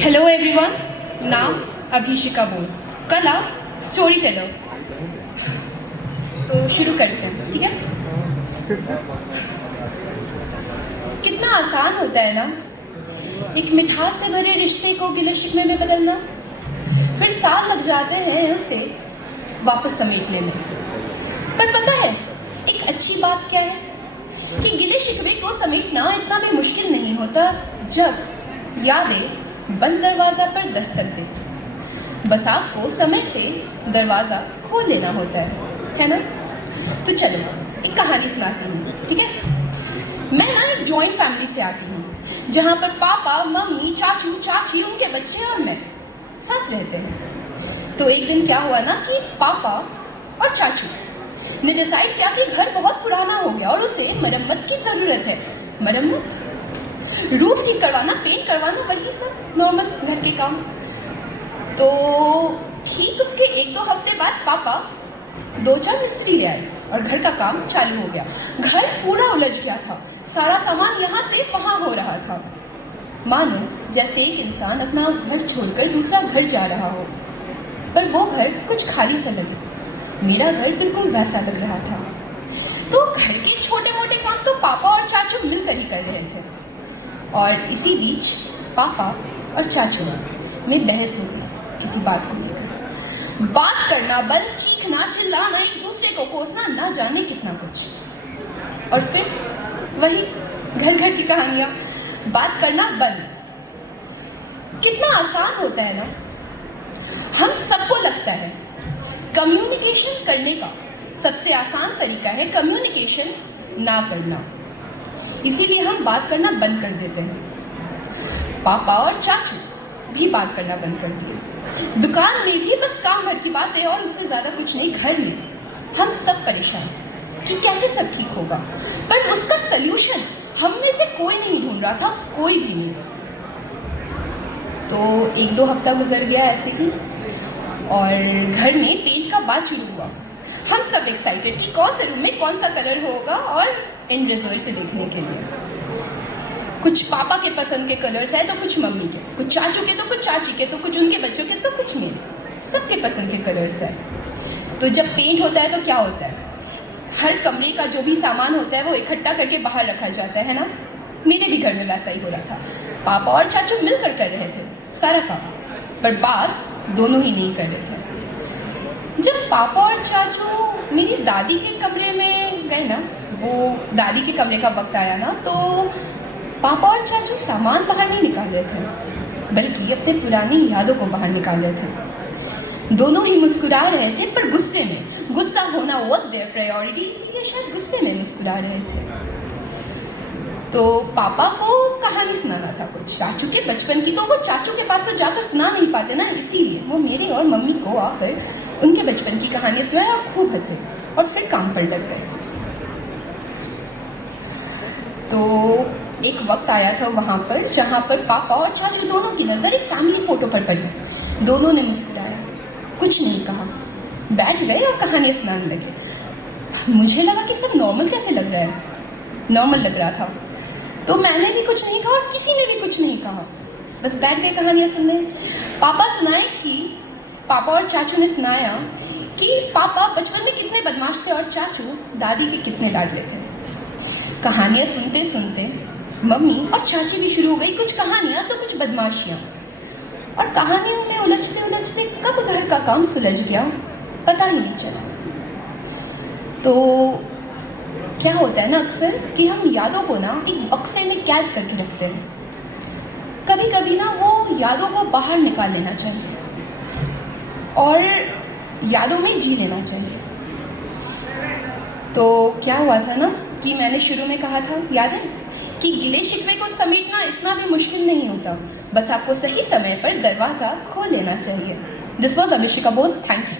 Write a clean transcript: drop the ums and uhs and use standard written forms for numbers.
Hello everyone, नाम अभिषिका बोस, कला story teller. तो शुरू करते हैं, ठीक है। कितना आसान होता है ना एक मिठास से भरे रिश्ते को गिले शिकवे में बदलना। फिर साल लग जाते हैं उसे वापस समेटने में। पर पता है एक अच्छी बात क्या है कि गिले शिकवे को समेटना इतना भी मुश्किल नहीं होता जब यादें बंद दरवाजा पर दस्तक दे। बस आपको समय से दरवाजा खोल लेना होता है ना। तो चलो एक कहानी सुनाती हूँ, ठीक है। मैं ना एक जॉइंट फैमिली से आती हूँ जहाँ पर पापा, मम्मी, चाचू, चाची, उनके बच्चे और मैं साथ रहते हैं। तो एक दिन क्या हुआ ना कि पापा और चाचू ने डिसाइड किया कि घर बहुत पुराना हो गया और उसे मरम्मत की जरूरत है। मरम्मत, रूफ ठीक करवाना, पेंट करवाना, वही सब नॉर्मल घर के काम। तो ठीक उसके 1-2 हफ्ते बाद पापा 2-4 मिस्त्री ले आए और घर का काम चालू हो गया। घर पूरा उलझ गया था, सारा सामान यहाँ से वहां हो रहा था। मानो जैसे एक इंसान अपना घर छोड़कर दूसरा घर जा रहा हो, पर वो घर कुछ खाली सा लगे। मेरा घर बिल्कुल वैसा लग रहा था। तो घर के छोटे मोटे काम तो पापा और चाचू मिलकर ही कर रहे थे और इसी बीच पापा और चाचू में बहस हो गई किसी बात को लेकर। बात करना बंद, चीखना, चिल्लाना, एक दूसरे को कोसना, ना जाने कितना कुछ। और फिर वही घर घर की कहानियां। बात करना बंद, कितना आसान होता है ना। हम सबको लगता है कम्युनिकेशन करने का सबसे आसान तरीका है कम्युनिकेशन ना करना। इसीलिए हम बात करना बंद कर देते हैं। पापा और चाचू भी बात करना बंद कर दिए। दुकान में भी बस काम भर की बात है और उससे ज्यादा कुछ नहीं। घर में हम सब परेशान कि कैसे सब ठीक होगा, पर उसका सलूशन हम में से कोई नहीं ढूंढ रहा था, कोई भी नहीं। तो 1-2 हफ्ता गुजर गया ऐसे ही और घर में पेंट का बात शुरू हुआ। हम सब एक्साइटेड कि कौन से रूम में कौन सा कलर होगा और एंड रिजल्ट देखने के लिए। कुछ पापा के पसंद के कलर्स है तो कुछ मम्मी के, कुछ चाचू के तो कुछ चाची के, तो कुछ उनके बच्चों के तो कुछ मेरे। सबके पसंद के कलर्स है। तो जब पेंट होता है तो क्या होता है, हर कमरे का जो भी सामान होता है वो इकट्ठा करके बाहर रखा जाता है ना। मेरे भी घर में वैसा ही हो रहा था। पापा और चाचू मिलकर कर रहे थे सारा काम, पर बात दोनों ही नहीं कर रहे थे। जब पापा और चाचू मेरी दादी के कमरे में गए ना, वो दादी के कमरे का वक्त आया ना, तो पापा और चाचू सामान बाहर नहीं निकाल रहे थे बल्कि अपने पुरानी यादों को बाहर निकाल रहे थे। दोनों ही मुस्कुरा रहे थे पर गुस्से में। गुस्सा होना वाज देयर प्रायोरिटी, इसलिए शायद गुस्से में मुस्कुरा रहे थे। तो पापा को कहानी सुनाना था कुछ चाचू के बचपन की, तो वो चाचू के पास तो जाकर सुना नहीं पाते ना, इसीलिए वो मेरे और मम्मी को आकर उनके बचपन की कहानी सुनाया और खूब हंसे और फिर काम पर लग गए। तो एक वक्त आया था वहां पर जहां पर पापा और चाचू दोनों की नजर एक फैमिली फोटो पर पड़ी। दोनों ने मुस्कुराया, कुछ नहीं कहा, बैठ गए और कहानियां सुनाने लगे। मुझे लगा कि सब नॉर्मल कैसे लग रहा है, नॉर्मल लग रहा था। तो मैंने भी कुछ नहीं कहा और किसी ने भी कुछ नहीं कहा, बस बैठ गए कहानियां सुनने। पापा और चाचू ने सुनाया कि पापा बचपन में कितने बदमाश थे और चाचू दादी के कितने लाडले थे। कहानियां सुनते सुनते मम्मी और चाची भी शुरू हो गई कुछ कहानियां तो कुछ बदमाशियां, और कहानियों में उलझते उलझते कब घर का काम सुलझ गया पता नहीं चला। तो क्या होता है ना अक्सर कि हम यादों को ना एक बक्से में कैद करके रखते हैं। कभी कभी ना वो यादों को बाहर निकाल लेना चाहिए और यादों में जी लेना चाहिए। तो क्या हुआ था ना कि मैंने शुरू में कहा था, याद है, कि गिले शिकवे को समेटना इतना भी मुश्किल नहीं होता, बस आपको सही समय पर दरवाजा खोल लेना चाहिए। This was Abhishika Bose, thank you.